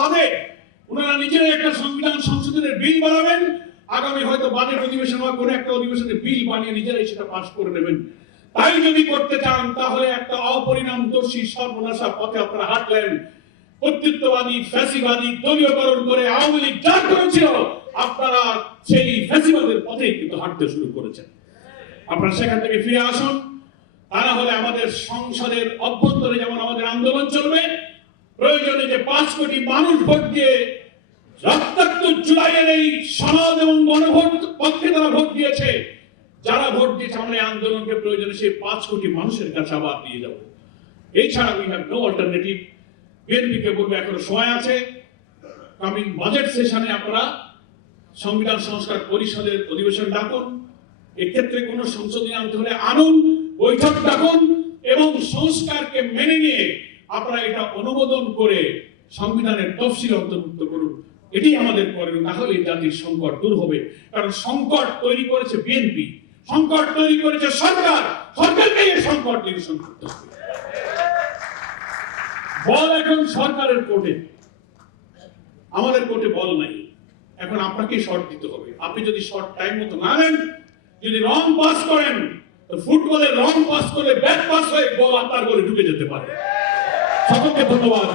বাদে ওনারা নিজেরাই একটা সংবিধান সংশোধনের বিল বানাবেন, আগামী হয়তো বাজেট অধিবেশন বা কোনো একটা অধিবেশনে বিল বানিয়ে নিজেরাই সেটা পাস করে নেবেন। তাই যদি করতে চান তাহলে একটা অপরিণামদর্শী সর্বনাশা পথে আপনারা হাঁটলেন। কর্তৃত্ববাদী ফ্যাসিবাদী দলীয়করণ করে আওয়ামী লীগ যা করেছিল আপনারা সেই ফ্যাসিবাদের পথেই কিন্তু হাঁটতে শুরু করেছেন। আপনারা সেখান থেকে ফিরে আসুন, তা না হলে আমাদের সংসদের অভ্যন্তরে যেমন আমাদের আন্দোলন চলবে, প্রয়োজনে যে 5 কোটি মানুষ ভোট দিয়ে রক্তাক্ত জুলাইয়ের এই সনদ এবং গণভোট পক্ষে তারা ভোট দিয়েছে, যারা ভোট দিয়েছে আমরা এই আন্দোলনকে প্রয়োজনে সেই 5 কোটি মানুষের কাছে আবার দিয়ে যাব। এছাড়া উই হ্যাভ নো অল্টারনেটিভ। বিএনপিকে বলবো এখনো সময় আছে, কামিং বাজেট সেশনে আপনারা সংবিধান সংস্কার পরিষদের অধিবেশন ডাকুন, এক্ষেত্রে কোনো সংশোধনী আনতে হলে আনুন, বৈঠক ডাকুন এবং সংস্কারকে মেনে নিয়ে আপনারা এটা অনুমোদন করে সংবিধানের তফসিল অন্তর্ভুক্ত করুন। এটি আমাদের করণীয়, তাহলে জাতির সংকট দূর হবে। কারণ সংকট তৈরি করেছে বিএনপি, সংকট তৈরি করেছে সরকার, সরকারকে এই সংকট নিরসন করতে হবে। বল এখন সরকারের কোর্টে, আমাদের কোর্টে বল নাই। এখন আপনাকে শর্ট দিতে হবে। আপনি যদি শর্ট টাইম মতো না নেন, যদি রং পাস করেন, তো ফুটবলের রং পাস করলে ব্যাক পাস হয়ে বল আপনার গোলে ঢুকে যেতে পারে। সকলকে ধন্যবাদ।